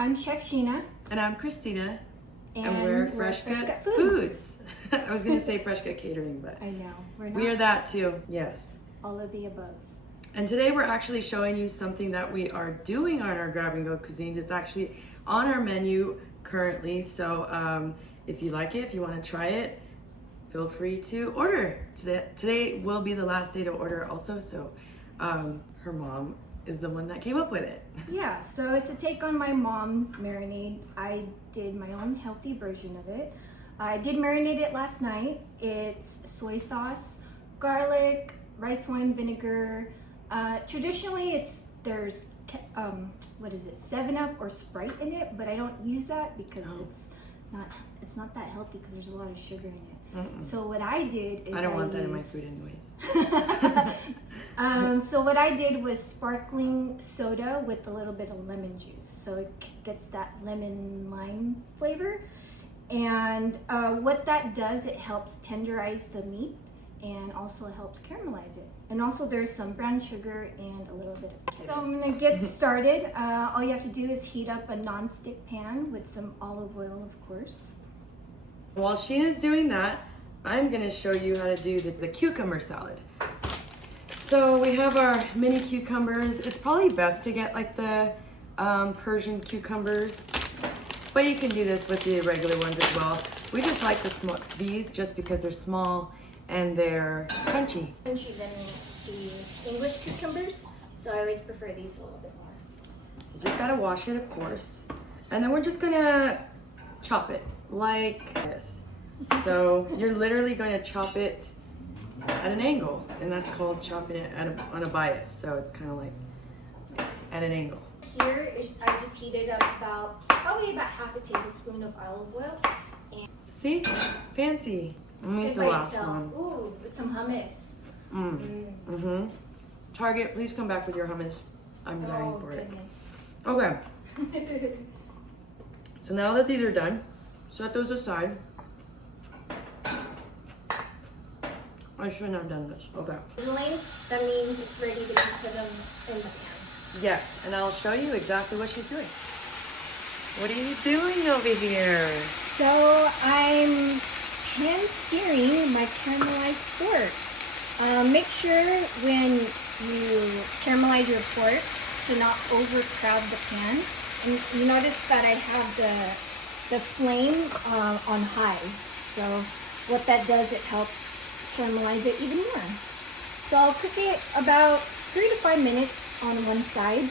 I'm Chef Sheena. And I'm Christina. And we're Fresh Cut Foods. I was going to say Fresh Cut Catering, but I know. We're not. we are that too. Yes. All of the above. And today we're actually showing you something that we are doing on our GrabNGo Cuisines. It's actually on our menu currently. So if you like it, if you want to try it, feel free to order. Today will be the last day to order also. So her mom is the one that came up with it. Yeah, so it's a take on my mom's marinade. I did my own healthy version of it. I did marinate it last night. It's soy sauce, garlic, rice wine vinegar. Traditionally, there's 7-Up or Sprite in it, but I don't use that because it's not that healthy because there's a lot of sugar in it. So what I did is I don't want that in my food anyways. So what I did was sparkling soda with a little bit of lemon juice, so it gets that lemon lime flavor. And what that does, it helps tenderize the meat and also helps caramelize it. And also there's some brown sugar and a little bit of ketchup. So I'm gonna get started. All you have to do is heat up a non-stick pan with some olive oil, of course. While Sheena's doing that, I'm gonna show you how to do the cucumber salad. So we have our mini cucumbers. It's probably best to get like the Persian cucumbers, but you can do this with the regular ones as well. We just like these just because they're small and they're crunchy. Crunchy than the English cucumbers, so I always prefer these a little bit more. You just gotta wash it, of course. And then we're just gonna chop it like this. So you're literally going to chop it at an angle, and that's called chopping it on a bias. So it's kind of like at an angle. Here is I just heated up probably about half a tablespoon of olive oil. And see, fancy. Let me it's eat good the by last itself. one. Ooh, with some hummus. Target, please come back with your hummus. I'm dying for goodness. it. Okay. So now that these are done, set those aside. I shouldn't have done this. Okay. Sizzling, that means it's ready to put them in the pan. Yes, and I'll show you exactly what she's doing. What are you doing over here? So I'm hand searing my caramelized pork. Make sure when you caramelize your pork to not overcrowd the pan. And you notice that I have the flame on high. So what that does, it helps caramelize it even more. So I'll cook it about 3 to 5 minutes on one side,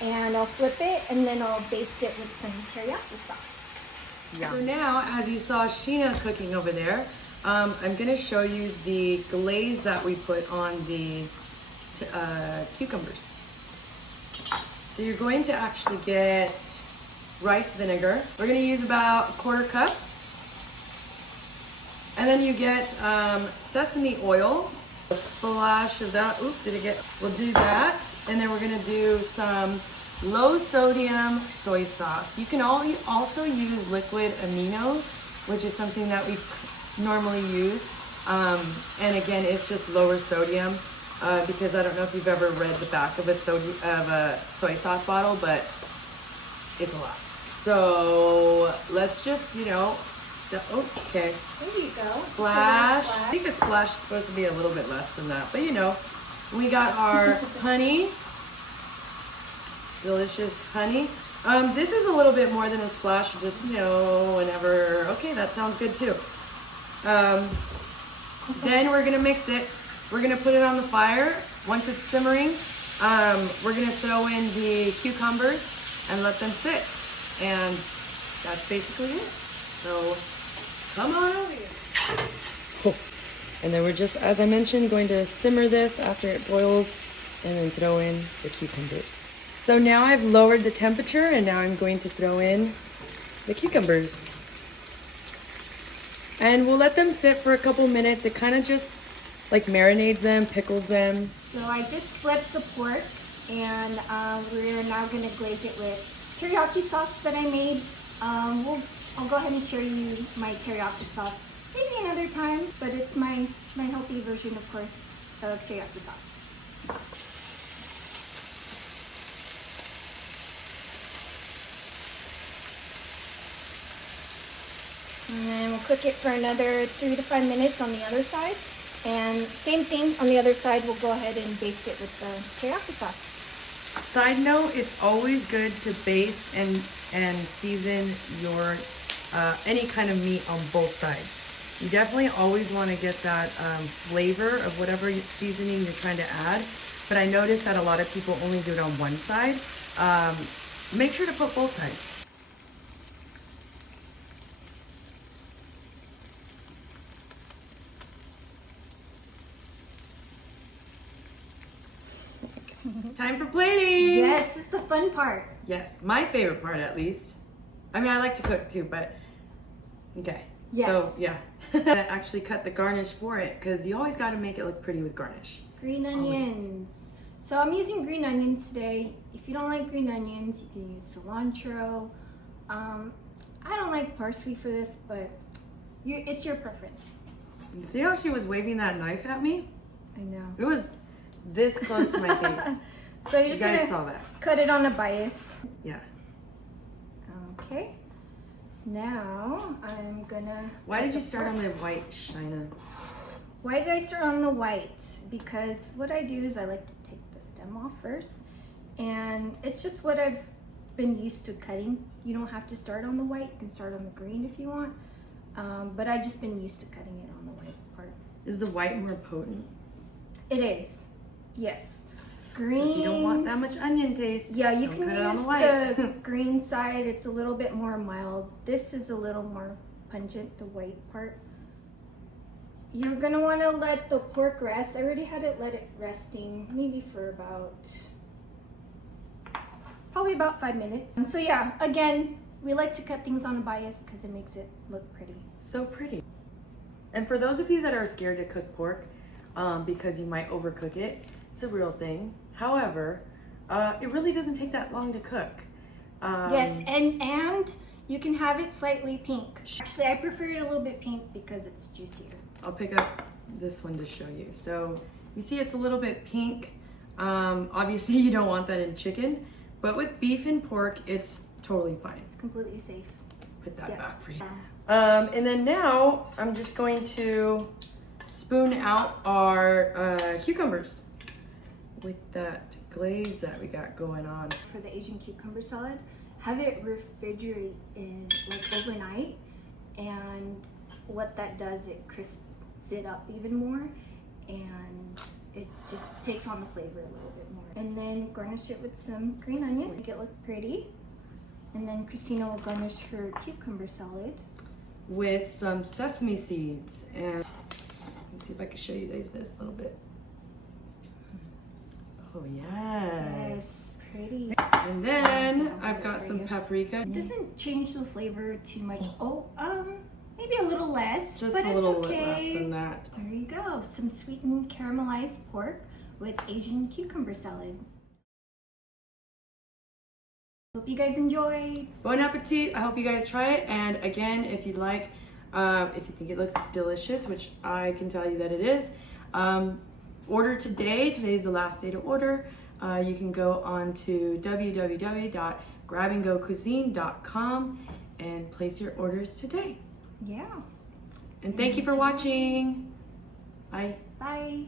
and I'll flip it, and then I'll baste it with some teriyaki sauce. Yeah. So now, as you saw Sheena cooking over there, I'm gonna show you the glaze that we put on the cucumbers. So you're going to actually get rice vinegar. We're gonna use about 1/4 cup. And then you get sesame oil, a splash of that. Oops, we'll do that. And then we're gonna do some low sodium soy sauce. You can also use liquid aminos, which is something that we normally use. And again, it's just lower sodium because I don't know if you've ever read the back of a soy sauce bottle, but it's a lot. So let's just, okay. There you go. Splash. I think a splash is supposed to be a little bit less than that, but we got our honey, delicious honey. This is a little bit more than a splash, just whenever. Okay, that sounds good too. Then we're gonna mix it. We're gonna put it on the fire. Once it's simmering, we're gonna throw in the cucumbers and let them sit, and that's basically it. So come on over here. Cool. And then we're just, as I mentioned, going to simmer this after it boils and then throw in the cucumbers. So now I've lowered the temperature and now I'm going to throw in the cucumbers. And we'll let them sit for a couple minutes. It kind of just like marinades them, pickles them. So I just flipped the pork, and we're now going to glaze it with teriyaki sauce that I made. I'll go ahead and show you my teriyaki sauce maybe another time, but it's my healthy version, of course, of teriyaki sauce. cook it for another 3 to 5 minutes on the other side. And same thing on the other side, we'll go ahead and baste it with the teriyaki sauce. Side note, it's always good to baste and season your any kind of meat on both sides. You definitely always want to get that flavor of whatever seasoning you're trying to add. But I noticed that a lot of people only do it on one side. Make sure to put both sides. It's time for plating. Yes, it's the fun part. Yes, my favorite part at least. I mean, I like to cook too, but okay. Yes. So yeah, I actually cut the garnish for it because you always got to make it look pretty with garnish. Green onions. So I'm using green onions today. If you don't like green onions, you can use cilantro. I don't like parsley for this, but it's your preference. See how she was waving that knife at me? I know. It was this close to my face. So you're You just guys gonna saw that. cut it on a bias. Yeah. Okay. Now I'm gonna. Why did you start on the white, Sheena? Why did I start on the white? Because what I do is I like to take the stem off first, and it's just what I've been used to cutting. You don't have to start on the white. You can start on the green if you want, but I've just been used to cutting it on the white part. Is the white more potent? It is, yes. Green. So if you don't want that much onion taste. Yeah, you don't can cut it on use the white. the green side. It's a little bit more mild. This is a little more pungent, the white part. You're gonna want to let the pork rest. I already had it let it resting maybe for probably about 5 minutes. And so yeah, again, we like to cut things on a bias because it makes it look pretty. So pretty. And for those of you that are scared to cook pork because you might overcook it, it's a real thing. However, it really doesn't take that long to cook. Yes, and you can have it slightly pink. Actually, I prefer it a little bit pink because it's juicier. I'll pick up this one to show you. So you see it's a little bit pink. Obviously you don't want that in chicken, but with beef and pork, it's totally fine. It's completely safe. Put that Yes. back for you. And then now I'm just going to spoon out our cucumbers with that glaze that we got going on. For the Asian cucumber salad, have it refrigerate in like overnight, and what that does, it crisps it up even more, and it just takes on the flavor a little bit more. And then garnish it with some green onion, make it look pretty. And then Christina will garnish her cucumber salad with some sesame seeds. And let me see if I can show you guys this a little bit. Oh yes. Pretty. And then I've got some paprika. It doesn't change the flavor too much. Oh, maybe a little less, Just but a it's little bit okay. less than that. There you go. Some sweetened caramelized pork with Asian cucumber salad. Hope you guys enjoy. Bon appetit. I hope you guys try it. And again, if you'd like, if you think it looks delicious, which I can tell you that it is, order today. Today's the last day to order. You can go on to www.GrabNGoCuisine.com and place your orders today. Yeah. And thank you for watching. Bye. Bye.